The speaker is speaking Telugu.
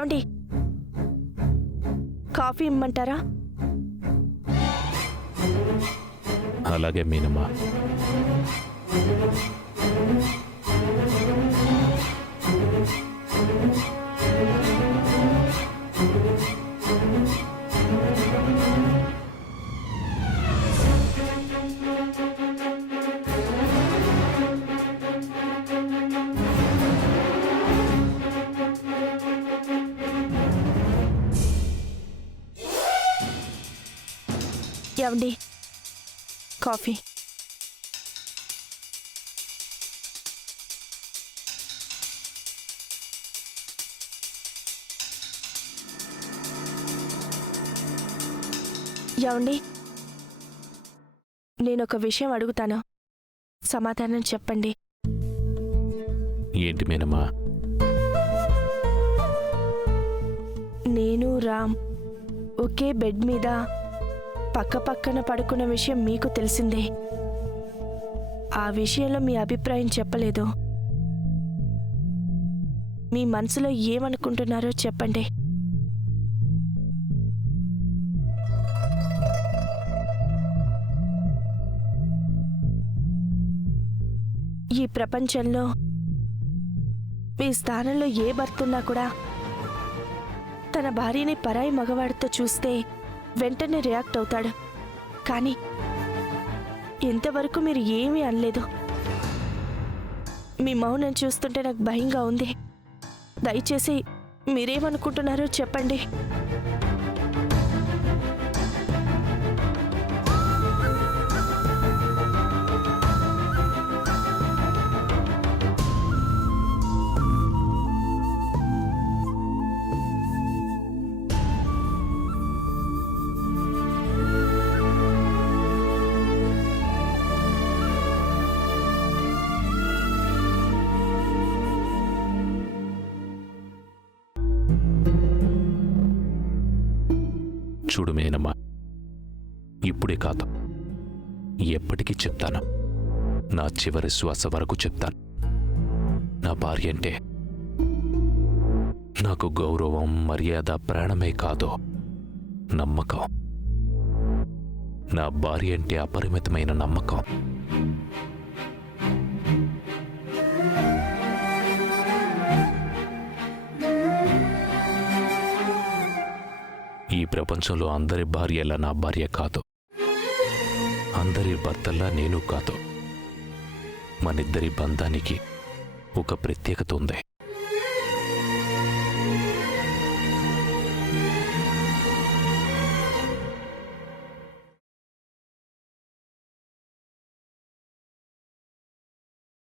ఏమండి, కాఫీ ఇమ్మంటారా? అలాగే మీనమ్మా. ఏమండి, కాఫీ. ఏమండి, నేనొక విషయం అడుగుతాను, సమాధానం చెప్పండి. ఏంటి మీనమ్మా? నేను రామ్ ఒకే బెడ్ మీద పక్కపక్కన పడుకున్న విషయం మీకు తెలిసిందే. ఆ విషయంలో మీ అభిప్రాయం చెప్పలేదు. మీ మనసులో ఏమనుకుంటున్నారో చెప్పండి. ఈ ప్రపంచంలో మీ స్థానంలో ఏ భర్తున్నా కూడా తన భార్యని పరాయి మగవాడితో చూస్తే వెంటనే రియాక్ట్ అవుతాడు. కానీ ఇంతవరకు మీరు ఏమీ అనలేదు. మీ మౌనం చూస్తుంటే నాకు భయంగా ఉంది. దయచేసి మీరేమనుకుంటున్నారో చెప్పండి. చూడు మేనమ్మా, ఇప్పుడే కాదు, ఎప్పటికీ చెప్తాను. నా చివరి శ్వాస వరకు చెప్తాను. నా భార్య అంటే నాకు గౌరవం, మర్యాద, ప్రాణమే కాదు, నమ్మకం. నా భార్య అంటే అపరిమితమైన నమ్మకం. ఈ ప్రపంచంలో అందరి భార్యలా నా భార్య కాదు, అందరి భర్తల్లా నేను కాదు. మనిద్దరి బంధానికి ఒక ప్రత్యేకత ఉంది.